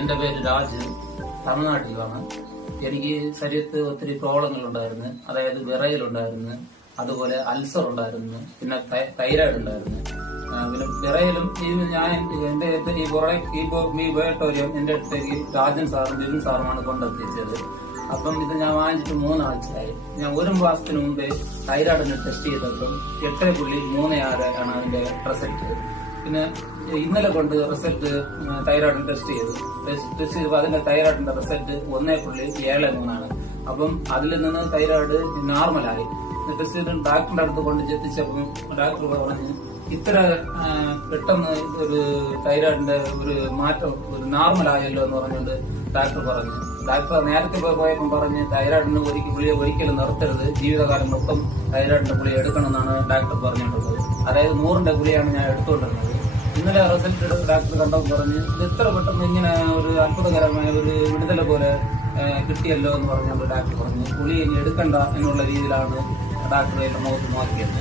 എന്റെ പേര് രാജ്, തമിഴ്നാട്ടിലാണ്. എനിക്ക് ശരീരത്ത് ഒത്തിരി പ്രോബ്ലങ്ങൾ ഉണ്ടായിരുന്നു. അതായത് വിറയലുണ്ടായിരുന്നു, അതുപോലെ അൾസർ ഉണ്ടായിരുന്നു, പിന്നെ തൈറോയിഡ് ഉണ്ടായിരുന്നു. പിന്നെ വിറയലും ഞാൻ എന്റെ ഈ വേട്ടോരിയം എന്റെ അടുത്തേക്ക് രാജൻ സാറും ബിബിൻ സാറുമാണ് കൊണ്ടെത്തിച്ചത്. അപ്പം ഇത് ഞാൻ വാങ്ങിച്ചിട്ട് 3 ആഴ്ചയായി. ഞാൻ 1 മാസത്തിന് മുമ്പേ തൈറോയിഡിന് ടെസ്റ്റ് ചെയ്തപ്പം 8.36 ആണ് അതിന്റെ റിസൾട്ട്. പിന്നെ ഇന്നലെ കൊണ്ട് റിസൾട്ട് തൈറോയിഡിന് ടെസ്റ്റ് ചെയ്തപ്പോൾ അതിന്റെ തൈറോയിഡിന്റെ റിസൾട്ട് 1.73 അപ്പം അതിൽ നിന്ന് തൈറോയിഡ് നോർമലായി. ടെസ്റ്റ് ചെയ്ത് ഡോക്ടറിന്റെ അടുത്ത് കൊണ്ട് എത്തിച്ചപ്പം ഡോക്ടർ പറഞ്ഞു ഇത്ര പെട്ടെന്ന് ഒരു തൈറോയിഡിന്റെ ഒരു മാറ്റം ഒരു നോർമലായല്ലോ എന്ന് പറഞ്ഞുകൊണ്ട് ഡോക്ടർ പറഞ്ഞു. ഡോക്ടർ നേരത്തെ പോയപ്പോൾ പറഞ്ഞ് തൈറോയിഡിന് ഒരിക്കലും നിർത്തരുത്, ജീവിതകാലം മൊത്തം തൈറോയിഡിന്റെ ഗുളിക എടുക്കണമെന്നാണ് ഡോക്ടർ പറഞ്ഞിട്ടുള്ളത്. അതായത് 100ന്റെ ഗുളിയാണ് ഞാൻ എടുത്തുകൊണ്ടിരുന്നത്. ഇന്നലെ റിസൾട്ട് ഡോക്ടർ കണ്ടപ്പോൾ പറഞ്ഞ് ഇത് എത്ര പെട്ടെന്ന് ഇങ്ങനെ ഒരു അത്ഭുതകരമായ ഒരു വിടുതല പോലെ കിട്ടിയല്ലോ എന്ന് പറഞ്ഞുകൊണ്ട് ഡോക്ടർ പറഞ്ഞു ഗുളിക ഇനി എടുക്കണ്ട എന്നുള്ള രീതിയിലാണ് ഡോക്ടർ എന്റെ മുഖത്ത് നോക്കിയത്.